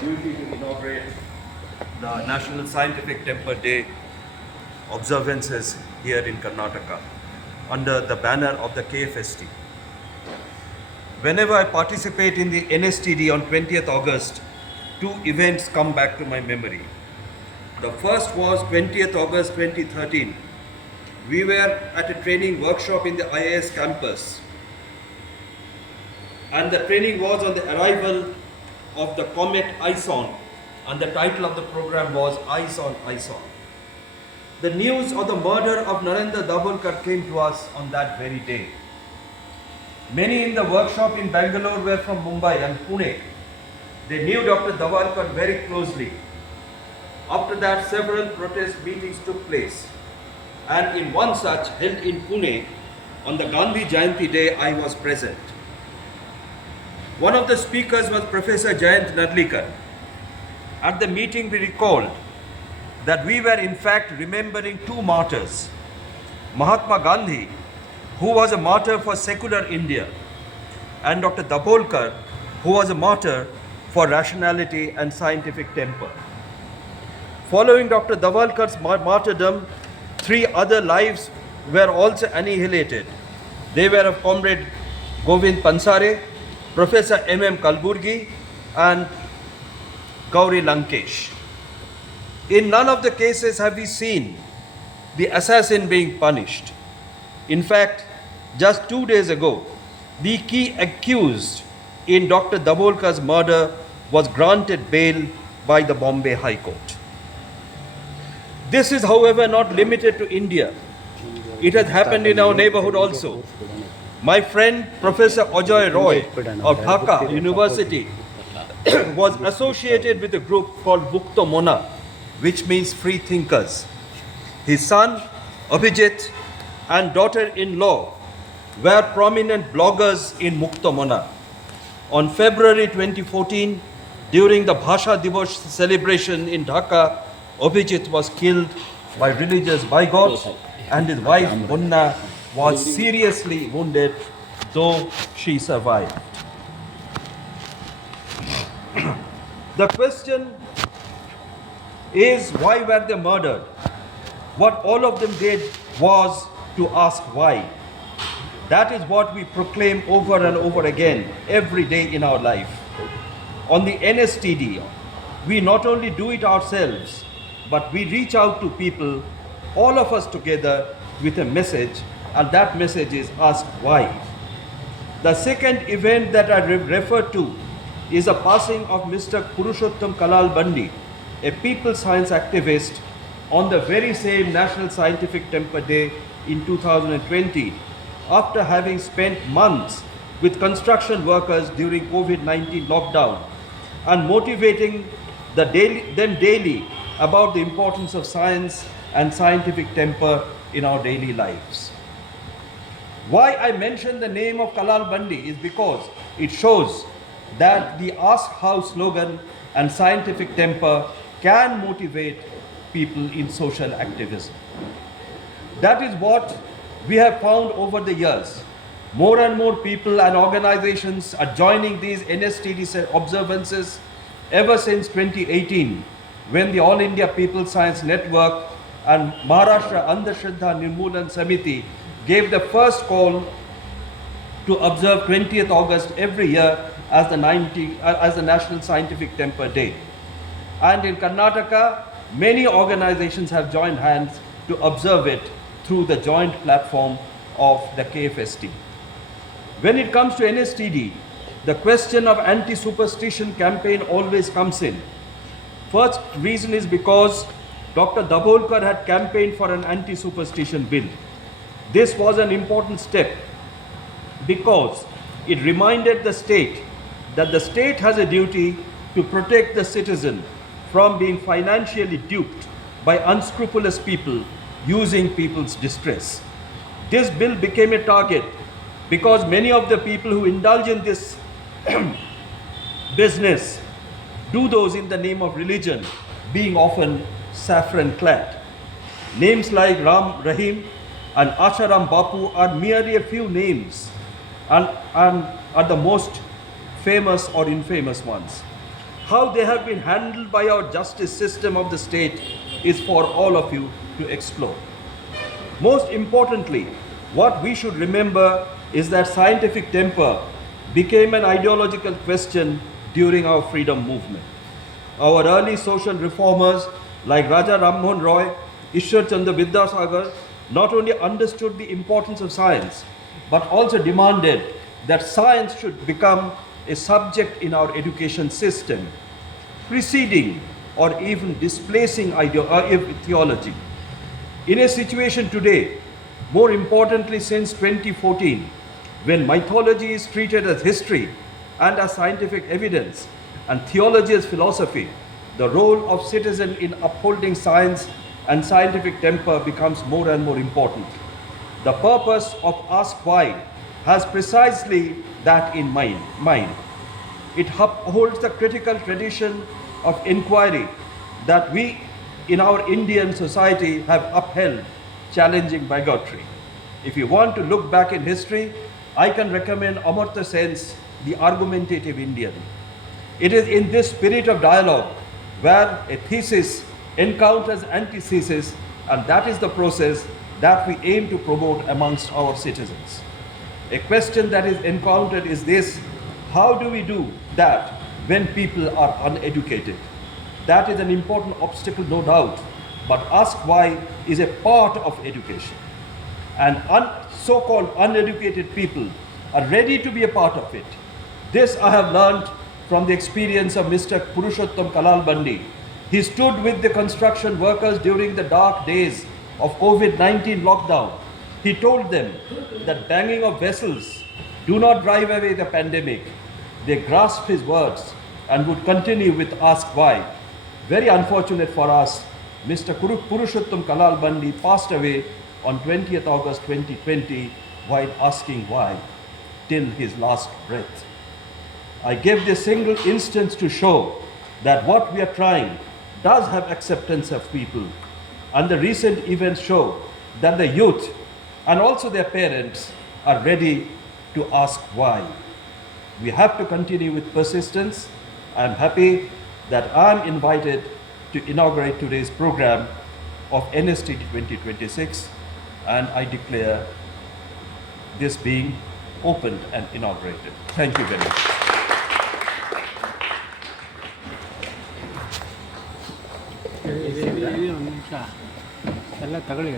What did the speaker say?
duty to inaugurate the National Scientific Temper Day observances here in Karnataka under the banner of the KFST. Whenever I participate in the NSTD on 20th August, two events come back to my memory. The first was 20th August 2013. We were at a training workshop in the IAS campus, and the training was on the arrival of the comet Ison, and the title of the program was Eyes on Ison. The news of the murder of Narendra Dabholkar came to us on that very day. Many in the workshop in Bangalore were from Mumbai and Pune. They knew Dr. Dabholkar very closely. After that, several protest meetings took place, and in one such held in Pune on the Gandhi Jayanti day, I was present. One of the speakers was Professor Jayant Narlikar. At the meeting, we recalled that we were in fact remembering two martyrs, Mahatma Gandhi, who was a martyr for secular India, and Dr. Dabholkar, who was a martyr for rationality and scientific temper. Following Dr. Dabholkar's martyrdom, three other lives were also annihilated. They were of Comrade Govind Pansare, Professor M.M. Kalburgi, and Gauri Lankesh. In none of the cases have we seen the assassin being punished. In fact, just 2 days ago, the key accused in Dr. Dabholkar's murder was granted bail by the Bombay High Court. This is, however, not limited to India. It has happened in our neighborhood also. My friend Professor Ajoy Roy of Dhaka University was associated with a group called Mukto Mona, which means free thinkers. His son Abhijit and daughter-in-law were prominent bloggers in Mukto Mona. On February 2014, during the Bhasha Divas celebration in Dhaka, Abhijit was killed by religious bigots, and his wife Munna was seriously wounded, though she survived. The question is, why were they murdered? What all of them did was to ask why. That is what we proclaim over and over again every day in our life. On the NSTD, we not only do it ourselves, but we reach out to people, all of us together, with a message, and that message is ask why. The second event that I refer to is the passing of Mr. Purushottam Kalal Bandi, a people science activist, on the very same National Scientific Temper Day in 2020, after having spent months with construction workers during COVID-19 lockdown and motivating them daily about the importance of science and scientific temper in our daily lives. Why I mention the name of Kalal Bandi is because it shows that the Ask How slogan and scientific temper can motivate people in social activism. That is what we have found over the years. More and more people and organizations are joining these NSTD observances ever since 2018, when the All India People Science Network and Maharashtra Andhashraddha Nirmulan Samiti gave the first call to observe 20th August every year as the National Scientific Temper Day. And in Karnataka, many organizations have joined hands to observe it through the joint platform of the KFST. When it comes to NSTD, the question of anti-superstition campaign always comes in. First reason is because Dr. Dabholkar had campaigned for an anti-superstition bill. This was an important step because it reminded the state that the state has a duty to protect the citizen from being financially duped by unscrupulous people using people's distress. This bill became a target because many of the people who indulge in this business do those in the name of religion, being often saffron clad. Names like Ram Rahim and Asharam Bapu are merely a few names and are the most famous or infamous ones. how they have been handled by our justice system of the state is for all of you to explore. Most importantly, what we should remember is that scientific temper became an ideological question during our freedom movement. Our early social reformers like Raja Rammohan Roy, Ishwar Chandra Vidyasagar not only understood the importance of science, but also demanded that science should become a subject in our education system, preceding or even displacing theology. In a situation today, more importantly since 2014, when mythology is treated as history and as scientific evidence, and theology as philosophy, the role of citizen in upholding science and scientific temper becomes more and more important. The purpose of Ask Why has precisely that in mind. It upholds the critical tradition of inquiry that we in our Indian society have upheld, challenging bigotry. If you want to look back in history, I can recommend Amartya Sen's The Argumentative Indian. It is in this spirit of dialogue where a thesis encounters antithesis, and that is the process that we aim to promote amongst our citizens. A question that is encountered is this: how do we do that when people are uneducated? That is an important obstacle, no doubt, but Ask Why is a part of education. And so-called uneducated people are ready to be a part of it. This I have learned from the experience of Mr. Purushottam Kalal Bandi. He stood with the construction workers during the dark days of COVID-19 lockdown. He told them that banging of vessels do not drive away the pandemic. They grasped his words and would continue with Ask Why. Very unfortunate for us, Mr. Purushottam Kalal Bandi passed away on 20th August 2020 while asking why till his last breath. I give this single instance to show that what we are trying does have acceptance of people, and the recent events show that the youth and also their parents are ready to ask why. We have to continue with persistence. I am happy that I am invited to inaugurate today's program of NSTD 2026, and I declare this being opened and inaugurated. Thank you very much. ಎಲ್ಲ ತಗೊಳ್ಳಿ.